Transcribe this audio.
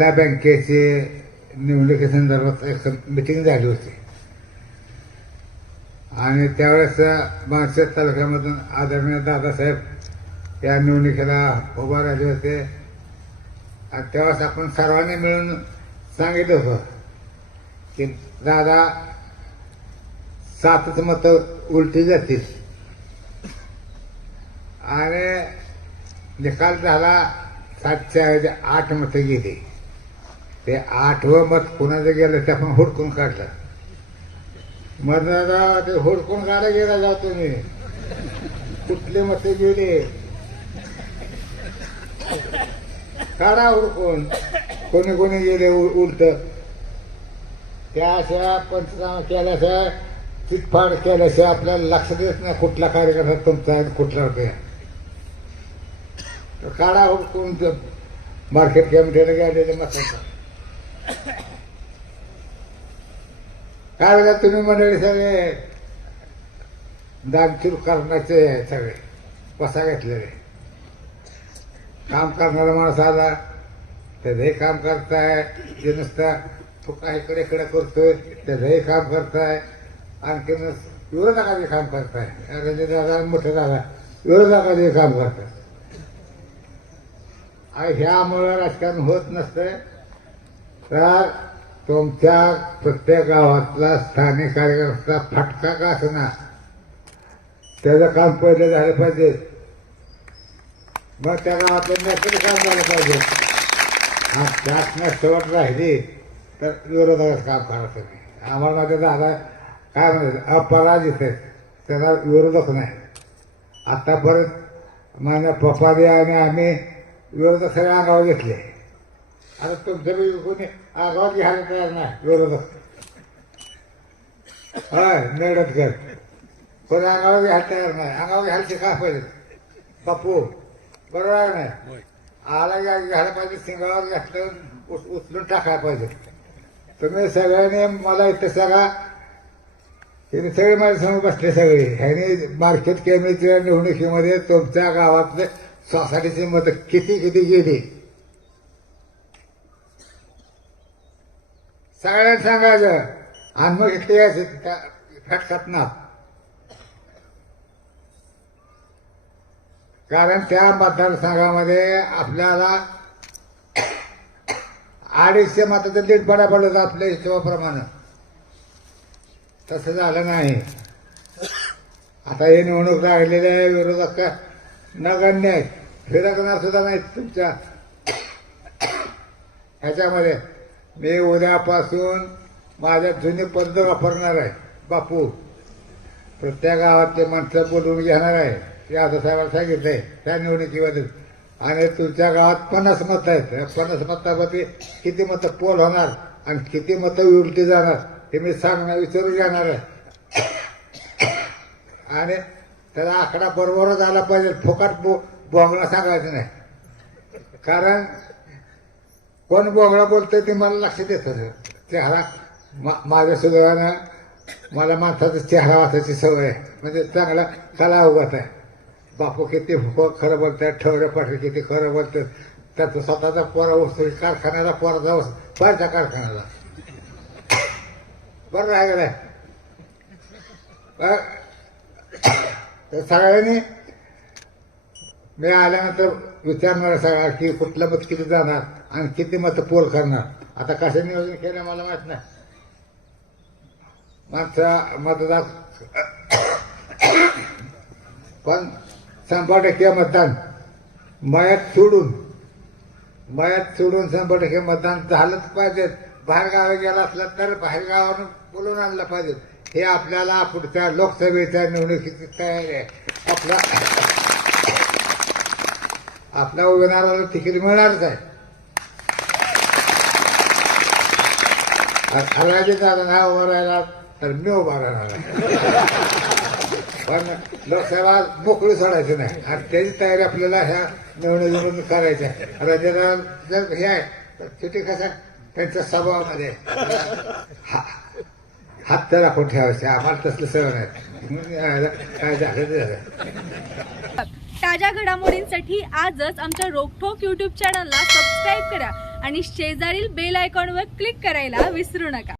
जिल्हा बँकेचे निवडणुकीसंदर्भात एक मिटिंग झाली होती. आणि त्यावेळेस बाणशेत तालुक्यामधून आदरणीय दादासाहेब या निवडणुकीला उभा राहिले होते. आणि तेव्हाच आपण सर्वांनी मिळून सांगितलं होतं की दादा सातच मतं उलटी जातील. आणि निकाल झाला सातच्या ऐवजी आठ मतं गेली. ते आठवं मत कुणाचं गेलं ते आपण हुडकून काढलं. मग ते हुडकून काढा गेला जातो तुम्ही. कुठले मत गेले? काढा हुडकून. कोणी कोणी गेले उलट. त्या अशा पंचनामा केल्याशा चितफाड केल्याशिवाय आपल्याला लक्षात येत नाही कुठला कार्यकर्ता तुमचा आहे कुठला होता तर काढा हुडकून मार्केट कमिटीला गेलेले मतांचा. काय बघा तुम्ही मंडळी सगळे? दानचूर करण्याचे सगळे. कसा घेतलेले. काम करणारा माणूस आला. त्याचंही काम करताय. जे नुसतं काही इकडे इकडे करतोय त्याचंही काम करताय. आणखीन विरोधकाचे काम करताय. रणजित दादा मोठे दादा विरोधकाचे काम करताय. ह्यामुळं राजकारण होत नसतंय. तर तुमच्या प्रत्येक गावातला स्थानिक कार्यकर्ता फटका का असणार? त्याचं काम पहिले झालं पाहिजे. मग त्या गावातलं नॅचरल काम झालं पाहिजे? हा त्यात नष्टवट राहिली तर विरोधाचं काम करायचं नाही आम्हाला माझ्या दादा काय म्हणतात अपराजित आहे त्याला विरोधक नाही. आतापर्यंत माझ्या पप्पाने आणि आम्ही विरोधक सगळ्या अंगावर घेतले. आता तुमचं बी कोणी अंगावर घ्यायला तयार नाही विरोधक होय नेडतकर कोणी अंगावर घ्यायला तयार नाही. अंगावर घ्यायला शिका पाहिजे. बापू बरोबर नाही? आला घ्या घ्यायला पाहिजे सिंगावर घातलं उच उचलून टाकायला पाहिजे. तुम्ही सगळ्यांनी मला इथं सांगा. हे सगळे माझ्यासमोर बसले सगळे. ह्याने मार्केट कमिटीच्या निवडणुकीमध्ये तुमच्या गावातले सोसायटीची मतं किती किती गेली सगळ्यांना सांगायचं. आणि मग इथे यायचं ना. कारण त्या मतदारसंघामध्ये आपल्याला अडीचशे मताचं लीट बडा पडत आपल्या हिशोबाप्रमाणे. तसं झालं नाही. आता हे निवडणूक लागलेले आहे विरोधक नगण्य आहेत. फिरकणार सुद्धा नाहीत तुमच्या. ह्याच्यामध्ये मी उद्यापासून माझ्या जुनी पद्धत वापरणार आहे बापू. प्रत्येक गावातले माणसं बोलवून घेणार आहे यादव साहेबांना सांगितलंय त्या निवडणुकीमध्ये. आणि तुमच्या गावात पन्नास मत आहेत. पन्नास मतामध्ये किती मतं पोल होणार आणि किती मतं उलटी जाणार हे मी सांगणार विचारून घेणार आहे. आणि त्याला आकडा बरोबरच आला पाहिजे फुकट बो बोंगळा सांगायचं नाही. कारण कोण बोंगळा बोलतंय ते मला लक्षात येतं चेहरा मा माझ्या सुदैवानं मला माणसाचा चेहरा वाचायची सवय आहे. म्हणजे चांगला कला उगत आहे. बापू किती खरं बोलतात ठवरे पाटील किती खरं बोलतात त्याचा स्वतःचा पोरा वस्तू कारखान्याला पोरा जाऊ बाहेरच्या कारखान्याला. बरं आहे. तर सगळ्यांनी मी आल्यानंतर विचारणार सगळा की कुठलं मत किती जाणार आणि किती मत पोल करणार. आता कसं नियोजन केलं मला माहीत नाही. माणसा मतदार पण शंभर टक्के मतदान. मयात सोडून मयात सोडून शंभर टक्के मतदान झालंच पाहिजे. बाहेर गावी गेला असला तर बाहेर गावावरून बोलून आणलं पाहिजे. हे आपल्याला पुढच्या लोकसभेच्या निवडणुकीची तयारी आहे. आपला आपल्या उमेदवाराला तिकीट मिळणारच आहे. खराजी दादा नाही उभा राहिला तर मी उभा राहणार आहे. पण लोकसेवा मोकळी सोडायची नाही. आणि त्याची तयारी आपल्याला ह्या निवडणुकीतून करायची आहे. रंजना जर हे आहे तर कसं त्यांच्या स्वभावामध्ये. हा- हात तर राखून ठेवायचे. आम्हाला तसलं सवय नाही काय झालं ते? झालं ताज्या घडामोडींसाठी आजच आमच्या रोकठोक यूट्यूब चॅनलला सबस्क्राईब करा आणि शेजारील बेल आयकॉनवर क्लिक करायला विसरू नका.